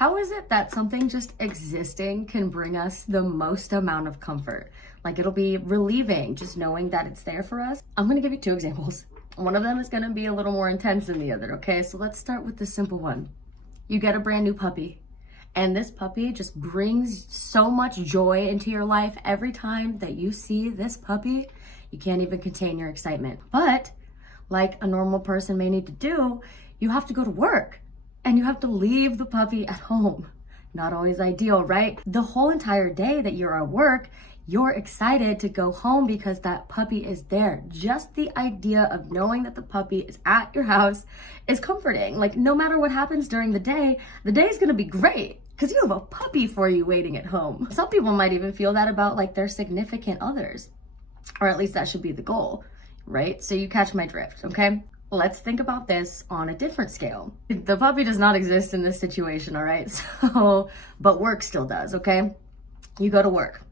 How is it that something just existing can bring us the most amount of comfort? Like, it'll be relieving just knowing that it's there for us. I'm gonna give you two examples. One of them is gonna be a little more intense than the other, okay? So let's start with the simple one. You get a brand new puppy, and this puppy just brings so much joy into your life. Every time that you see this puppy, you can't even contain your excitement. But like a normal person may need to do, you have to go to work and you have to leave the puppy at home. Not always ideal, right? The whole entire day that you're at work, you're excited to go home because that puppy is there. Just the idea of knowing that the puppy is at your house is comforting. Like, no matter what happens during the day is gonna be great because you have a puppy for you waiting at home. Some people might even feel that about like their significant others, or at least that should be the goal, right? So you catch my drift, okay? Let's think about this on a different scale. The puppy does not exist in this situation, all right? So, but work still does, okay? You go to work.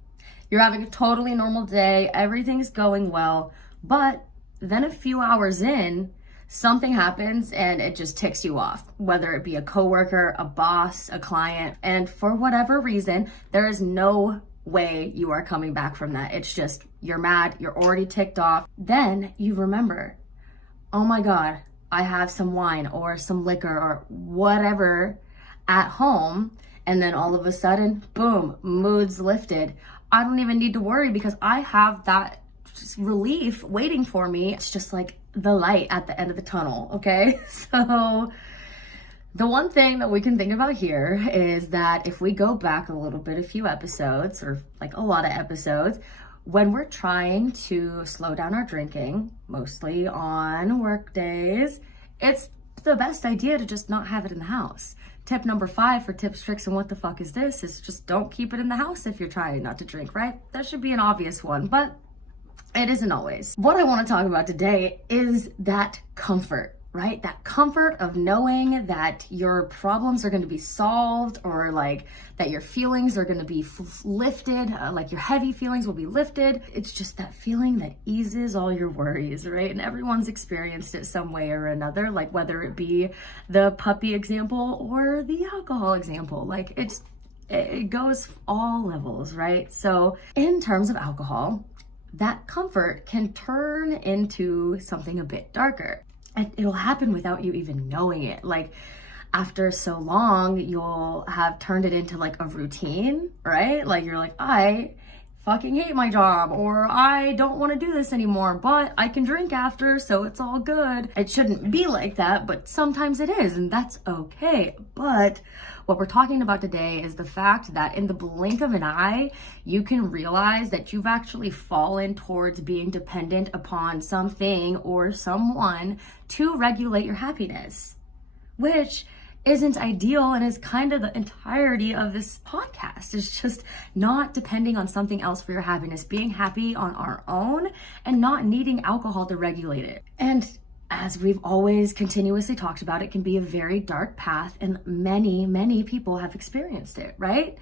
You're having a totally normal day, everything's going well, but then a few hours in, something happens and it just ticks you off, whether it be a coworker, a boss, a client, and for whatever reason, there is no way you are coming back from that. It's just, you're mad, you're already ticked off. Then you remember, oh my God, I have some wine or some liquor or whatever at home, and then all of a sudden, boom, mood's lifted. I don't even need to worry because I have that relief waiting for me. It's just like the light at the end of the tunnel, okay? So the one thing that we can think about here is that if we go back a little bit, a few episodes, or like a lot of episodes, when we're trying to slow down our drinking, mostly on work days, it's the best idea to just not have it in the house. Tip number 5 for tips, tricks, and what the fuck is this is just don't keep it in the house if you're trying not to drink, right? That should be an obvious one, but it isn't always. What I want to talk about today is that comfort, right? That comfort of knowing that your problems are going to be solved, or like that your feelings are going to be lifted, like your heavy feelings will be lifted. It's just that feeling that eases all your worries, right? And everyone's experienced it some way or another, like whether it be the puppy example or the alcohol example, like it goes all levels, right? So in terms of alcohol, that comfort can turn into something a bit darker. And it'll happen without you even knowing it. Like after so long, you'll have turned it into like a routine, right? Like you're like, I fucking hate my job, or I don't want to do this anymore, but I can drink after, so it's all good. It shouldn't be like that, but sometimes it is, and that's okay. But what we're talking about today is the fact that in the blink of an eye, you can realize that you've actually fallen towards being dependent upon something or someone to regulate your happiness, which isn't ideal and is kind of the entirety of this podcast. It's just not depending on something else for your happiness, being happy on our own and not needing alcohol to regulate it. And as we've always continuously talked about, it can be a very dark path, and many people have experienced it, right?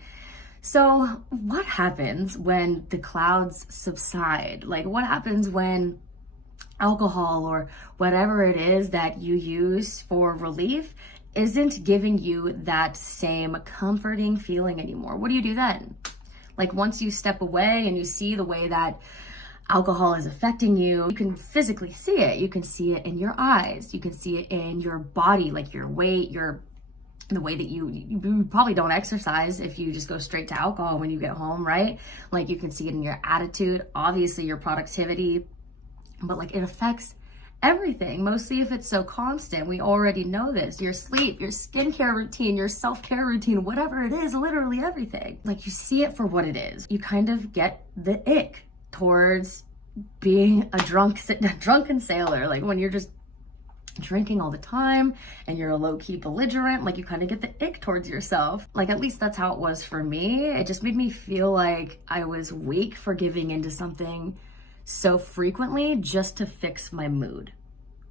So what happens when the clouds subside? Like what happens when alcohol or whatever it is that you use for relief isn't giving you that same comforting feeling anymore? What do you do then? Like once you step away and you see the way that alcohol is affecting you, you can physically see it. You can see it in your eyes. You can see it in your body, like your weight, the way that you probably don't exercise if you just go straight to alcohol when you get home, right? Like you can see it in your attitude, obviously your productivity, but like it affects everything, mostly if it's so constant. We already know this. Your sleep, your skincare routine, your self-care routine, whatever it is, literally everything. Like you see it for what it is. You kind of get the ick towards being a drunken sailor. Like when you're just drinking all the time and you're a low-key belligerent, like you kind of get the ick towards yourself. Like at least that's how it was for me. It just made me feel like I was weak for giving into something so frequently just to fix my mood.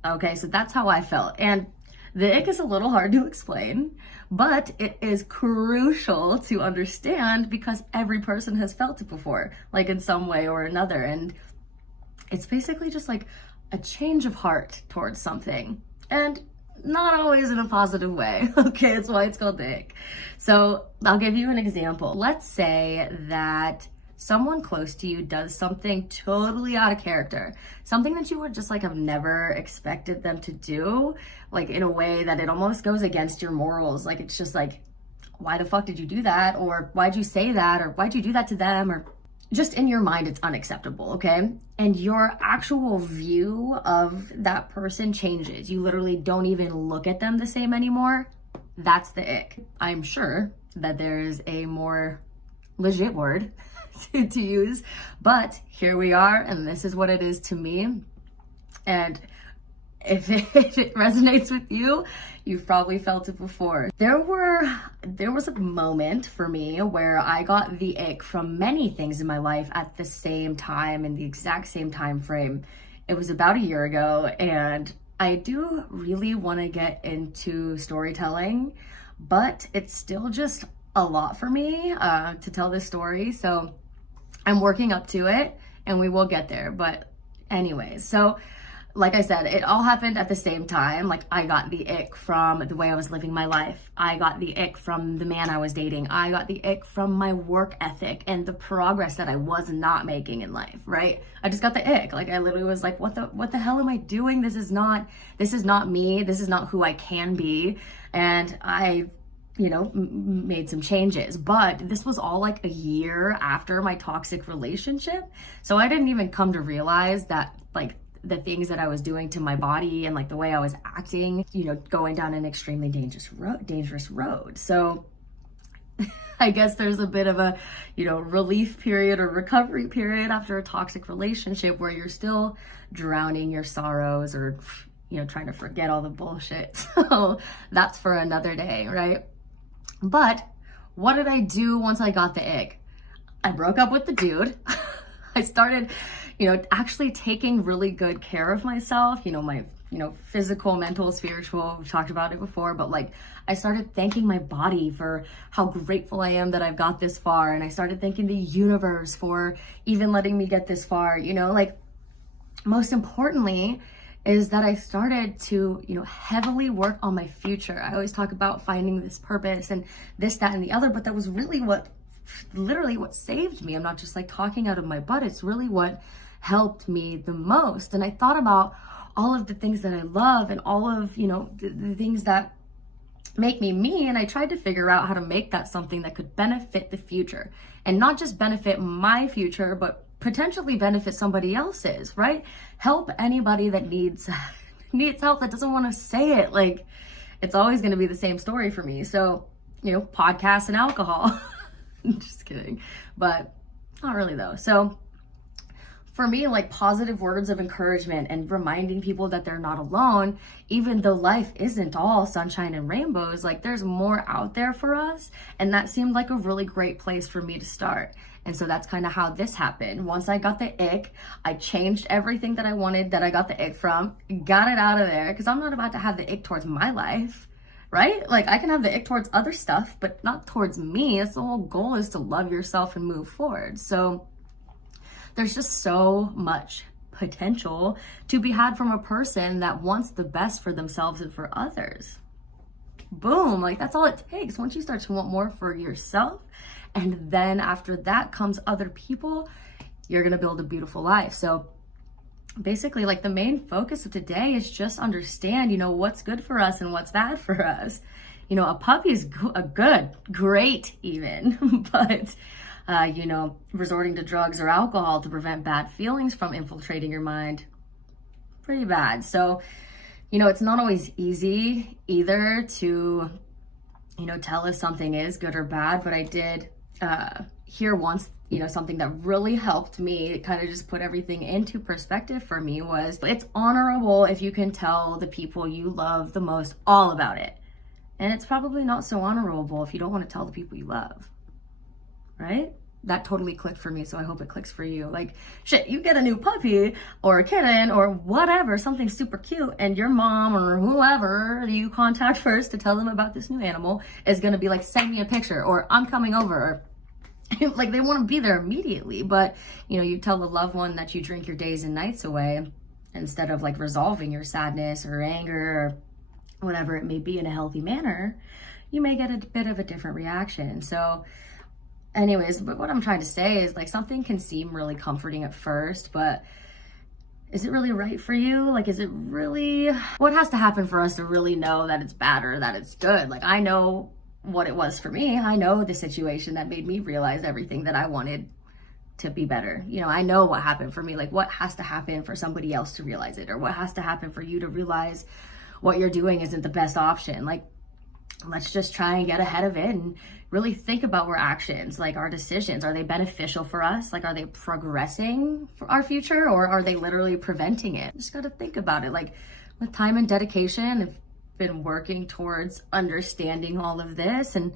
Okay, so that's how I felt. And the ick is a little hard to explain, but it is crucial to understand because every person has felt it before, like in some way or another. And it's basically just like a change of heart towards something. And not always in a positive way. Okay, that's why it's called the ick. So I'll give you an example. Let's say that someone close to you does something totally out of character, something that you would just like have never expected them to do, like in a way that it almost goes against your morals. Like it's just like, why the fuck did you do that? Or why'd you say that? Or why'd you do that to them? Or just in your mind, it's unacceptable, okay? And your actual view of that person changes. You literally don't even look at them the same anymore. That's the ick. I'm sure that there's a more legit word to use, but here we are, and this is what it is to me. And if it resonates with you, you've probably felt it before. There was a moment for me where I got the ick from many things in my life at the same time, in the exact same time frame. It was about a year ago, and I do really want to get into storytelling, but it's still just a lot for me to tell this story. So I'm working up to it, and we will get there. But anyways, so like I said, it all happened at the same time. Like I got the ick from the way I was living my life. I got the ick from the man I was dating. I got the ick from my work ethic and the progress that I was not making in life, right? I just got the ick. Like I literally was like, what the hell am I doing? This is not me. This is not who I can be. And I made some changes, but this was all like a year after my toxic relationship. So I didn't even come to realize that like the things that I was doing to my body and like the way I was acting, going down an extremely dangerous road. So I guess there's a bit of a, relief period or recovery period after a toxic relationship where you're still drowning your sorrows or, trying to forget all the bullshit. So that's for another day, right? But what did I do once I got the ick? I broke up with the dude. I started, actually taking really good care of myself, my, physical, mental, spiritual, we've talked about it before, but like I started thanking my body for how grateful I am that I've got this far. And I started thanking the universe for even letting me get this far, like most importantly is that I started to, heavily work on my future. I always talk about finding this purpose and this, that, and the other, but that was really literally what saved me. I'm not just like talking out of my butt. It's really what helped me the most. And I thought about all of the things that I love and all of, the things that make me me. And I tried to figure out how to make that something that could benefit the future and not just benefit my future, but potentially benefit somebody else's, right? Help anybody that needs help, that doesn't want to say it. Like it's always going to be the same story for me. So, podcasts and alcohol. Just kidding, but not really though. So for me, like positive words of encouragement and reminding people that they're not alone, even though life isn't all sunshine and rainbows, like there's more out there for us. And that seemed like a really great place for me to start. And so that's kind of how this happened. Once I got the ick, I changed everything that I wanted that I got the ick from, got it out of there, because I'm not about to have the ick towards my life. Right? Like I can have the ick towards other stuff, but not towards me. That's the whole goal, is to love yourself and move forward. So there's just so much potential to be had from a person that wants the best for themselves and for others. Boom, like that's all it takes. Once you start to want more for yourself, and then after that comes other people, you're gonna build a beautiful life. So basically, like the main focus of today is just understand, what's good for us and what's bad for us. A puppy is great even, but, resorting to drugs or alcohol to prevent bad feelings from infiltrating your mind, pretty bad. So, it's not always easy either to, tell if something is good or bad, but I did hear once, something that really helped me, it kind of just put everything into perspective for me, was it's honorable if you can tell the people you love the most all about it. And it's probably not so honorable if you don't want to tell the people you love, right? That totally clicked for me, so I hope it clicks for you. Like, shit, you get a new puppy or a kitten or whatever, something super cute, and your mom or whoever you contact first to tell them about this new animal is going to be like, send me a picture, or I'm coming over, or like they want to be there immediately. But you tell the loved one that you drink your days and nights away instead of like resolving your sadness or anger or whatever it may be in a healthy manner, you may get a bit of a different reaction. So anyways, but what I'm trying to say is like something can seem really comforting at first, but is it really right for you? Like, is it really, what has to happen for us to really know that it's bad or that it's good? Like, I know what it was for me. I know the situation that made me realize everything that I wanted to be better. You know, I know what happened for me. Like, what has to happen for somebody else to realize it, or what has to happen for you to realize what you're doing isn't the best option. Like, let's just try and get ahead of it and really think about our actions, like our decisions. Are they beneficial for us? Like, are they progressing for our future, or are they literally preventing it? Just got to think about it. Like, with time and dedication, I've been working towards understanding all of this, and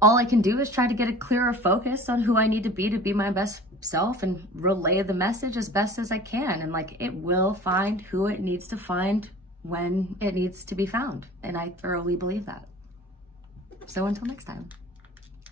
all I can do is try to get a clearer focus on who I need to be my best self, and relay the message as best as I can. And like, it will find who it needs to find when it needs to be found. And I thoroughly believe that. So until next time.